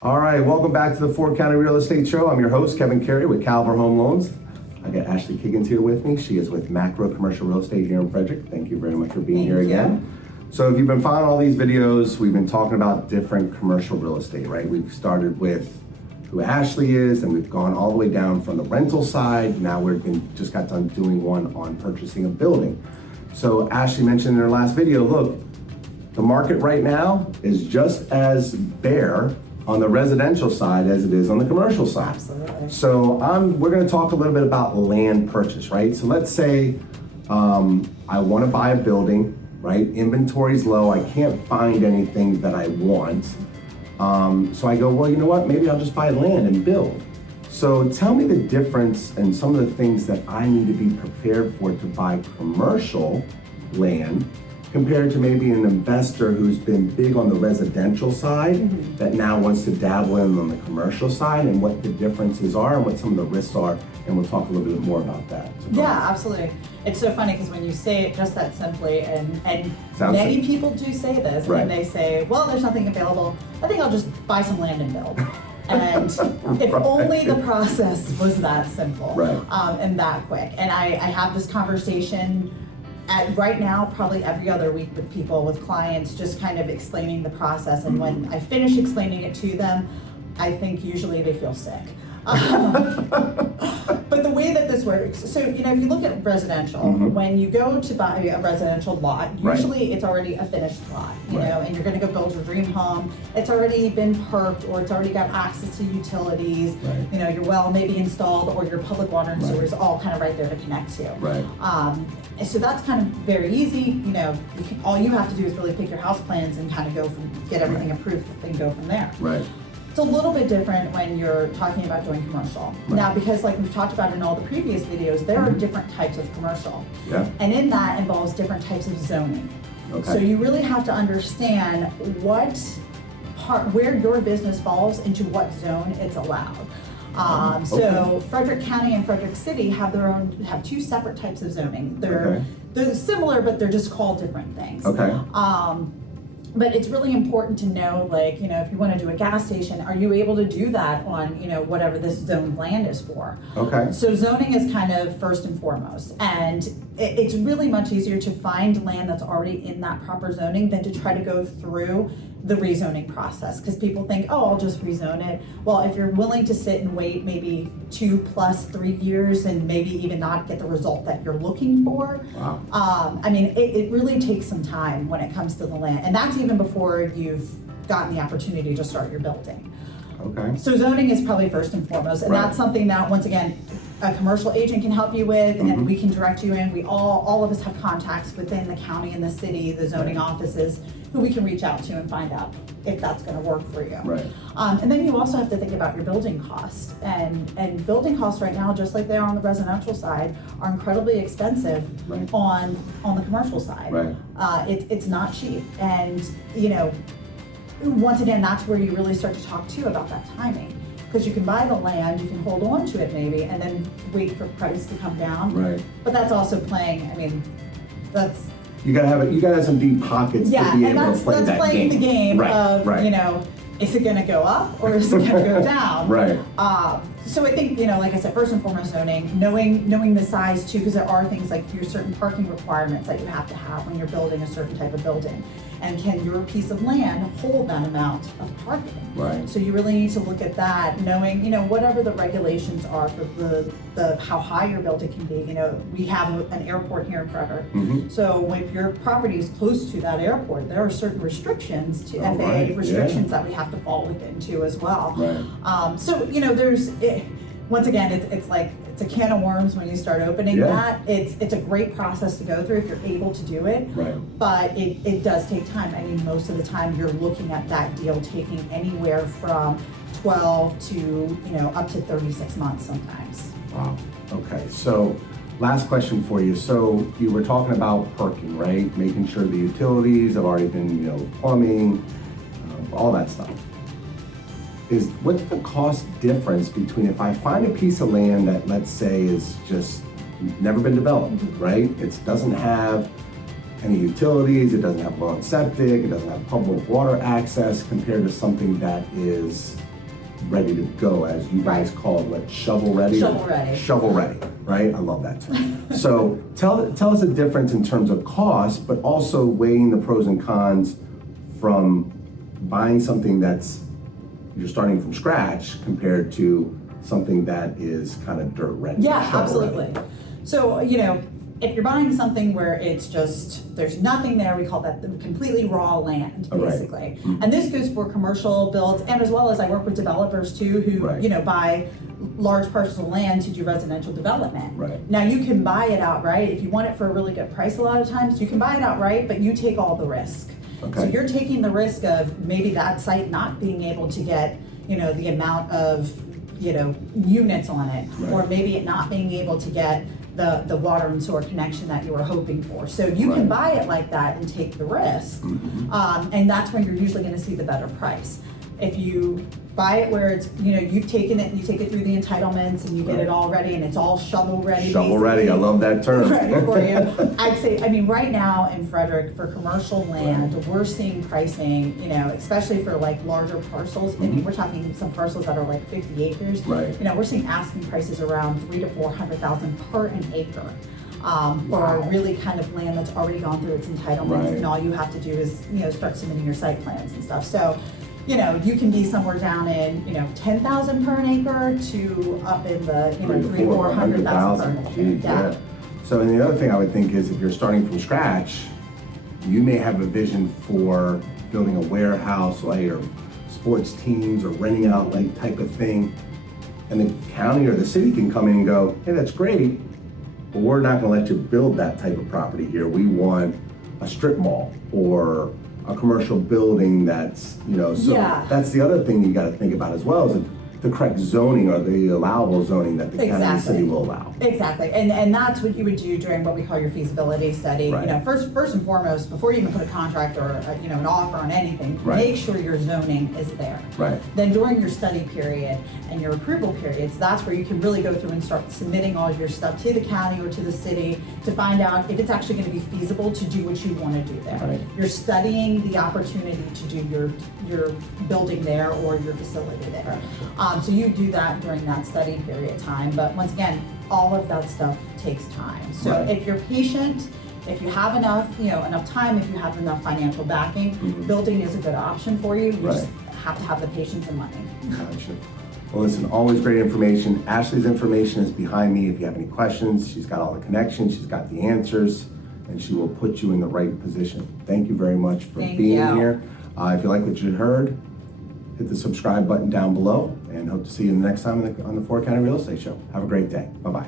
All right, welcome back to the Fort County Real Estate Show. I'm your host, Kevin Carey with Calver Home Loans. I got Ashleigh Kiggans here with me. She is with Macro Commercial Real Estate here in Frederick. Thank you very much for being here again. So if you've been following all these videos, we've been talking about different commercial real estate, right? We've started with who Ashleigh is, and we've gone all the way down from the rental side. Now just got done doing one on purchasing a building. So Ashleigh mentioned in her last video, look, the market right now is just as bare on the residential side as it is on the commercial side. Absolutely. So we're gonna talk a little bit about land purchase, right? So let's say I wanna buy a building, right? Inventory's low, I can't find anything that I want. So I go, well, you know what? Maybe I'll just buy land and build. So tell me the difference and some of the things that I need to be prepared for to buy commercial land compared to maybe an investor who's been big on the residential side that now wants to dabble in on the commercial side, and what the differences are and what some of the risks are, and we'll talk a little bit more about that. So yeah, absolutely. It's so funny because when you say it just that simply, and many people do say this, right. And they say, well, there's nothing available, I think I'll just buy some land and build. And if Right. only the process was that simple, Right. And that quick. And I have this conversation right now, probably every other week with people, with clients, just kind of explaining the process. And when I finish explaining it to them, I think usually they feel sick. But the way that this works, so if you look at residential, when you go to buy a residential lot, usually it's already a finished lot, you know, and you're going to go build your dream home. It's already been perked, or it's already got access to utilities. You know, your well may be installed, or your public water and sewer is all kind of right there to connect to. And so that's kind of very easy. You know, all you have to do is really pick your house plans and kind of get everything approved and go from there. It's a little bit different when you're talking about doing commercial. Now, because like we've talked about in all the previous videos, there are different types of commercial. And in that involves different types of zoning. So you really have to understand where your business falls into what zone it's allowed. So Frederick County and Frederick City have two separate types of zoning. They're similar, but they're just called different things. But it's really important to know, like, you know, if you want to do a gas station, are you able to do that on, you know, whatever this zoned land is for? So zoning is kind of first and foremost, and it's really much easier to find land that's already in that proper zoning than to try to go through the rezoning process, because people think, oh, I'll just rezone it. Well, if you're willing to sit and wait maybe 2 + 3 years and maybe even not get the result that you're looking for, I mean, it really takes some time when it comes to the land, and that's even before you've gotten the opportunity to start your building. So zoning is probably first and foremost, and that's something that, once again, a commercial agent can help you with, and we can direct you in. We all of us have contacts within the county and the city, the zoning offices, who we can reach out to and find out if that's going to work for you. And then you also have to think about your building costs, and building costs right now, just like they are on the residential side, are incredibly expensive on the commercial side. It's not cheap, and you know, once again, that's where you really start to talk too about that timing. Because you can buy the land, you can hold on to it maybe, and then wait for price to come down. But that's also playing, I mean, that's... You gotta have some deep pockets to be able to play that game. that's playing the game of, you know, is it gonna go up or is it gonna go down? So I think, you know, like I said, first and foremost, zoning, knowing the size too, because there are things like your certain parking requirements that you have to have when you're building a certain type of building. And can your piece of land hold that amount of parking? So you really need to look at that, knowing, you know, whatever the regulations are for the how high your building can be. You know, we have an airport here in Frederick. So if your property is close to that airport, there are certain restrictions to FAA restrictions that we have to fall within too as well. So, you know, once again, it's like, it's a can of worms when you start opening that. It's a great process to go through if you're able to do it, but it does take time. I mean, most of the time you're looking at that deal taking anywhere from 12 to, you know, up to 36 months sometimes. Okay, so last question for you. So you were talking about parking, right? Making sure the utilities have already been, you know, plumbing, all that stuff. What's the cost difference between if I find a piece of land that, let's say, is just never been developed, right? It doesn't have any utilities, it doesn't have lawn septic, it doesn't have public water access, compared to something that is ready to go, as you guys call it, what, shovel ready? Shovel ready. Shovel ready, right? I love that term. So tell us the difference in terms of cost, but also weighing the pros and cons from buying something that's, you're starting from scratch compared to something that is kind of dirt ready. Yeah, shovel absolutely. ready. So, if you're buying something where it's just, there's nothing there, we call that the completely raw land, Oh, right. basically. And this goes for commercial builds, and as well as I work with developers too, who, Right. Buy large parcels of land to do residential development. Right. Now, you can buy it outright. If you want it for a really good price, a lot of times, you can buy it outright, but you take all the risk. Okay. So you're taking the risk of maybe that site not being able to get, the amount of, units on it, Right. or maybe it not being able to get the water and sewer connection that you were hoping for. So you can buy it like that and take the risk, and that's when you're usually going to see the better price. If you buy it where it's, you take it through the entitlements and you get it all ready and it's all shovel ready. Shovel ready, I love that term. Ready for you. I'd say, right now in Frederick, for commercial land, we're seeing pricing, especially for like larger parcels. We're talking some parcels that are like 50 acres. Right. We're seeing asking prices around $300,000 to $400,000 per an acre. For really kind of land that's already gone through its entitlements, Right. and all you have to do is, start submitting your site plans and stuff. So, you can be somewhere down in, 10,000 per an acre to up in the, 300,000-400,000 per acre. Yeah. So, and the other thing I would think is if you're starting from scratch, you may have a vision for building a warehouse, like, or sports teams, or renting out, like, type of thing. And the county or the city can come in and go, hey, that's great, but we're not gonna let you build that type of property here. We want a strip mall or a commercial building that's, so that's the other thing you gotta think about as well, is the correct zoning or the allowable zoning that the county and the city will allow. Exactly, and that's what you would do during what we call your feasibility study. Right. First and foremost, before you even put a contract or an offer on anything, Right. make sure your zoning is there. Right. Then during your study period and your approval periods, that's where you can really go through and start submitting all your stuff to the county or to the city to find out if it's actually going to be feasible to do what you want to do there. Right. You're studying the opportunity to do your building there or your facility there. So you do that during that study period of time. But once again, all of that stuff takes time. So Right. if you're patient, if you have enough time, if you have enough financial backing, building is a good option for you. You Right. just have to have the patience and money. Gotcha. Well, listen, always great information. Ashleigh's information is behind me. If you have any questions, she's got all the connections, she's got the answers, and she will put you in the right position. Thank you very much for Thank being you. here. If you like what you heard, hit the subscribe button down below, and hope to see you the next time on the 4 County Real Estate Show. Have a great day. Bye-bye.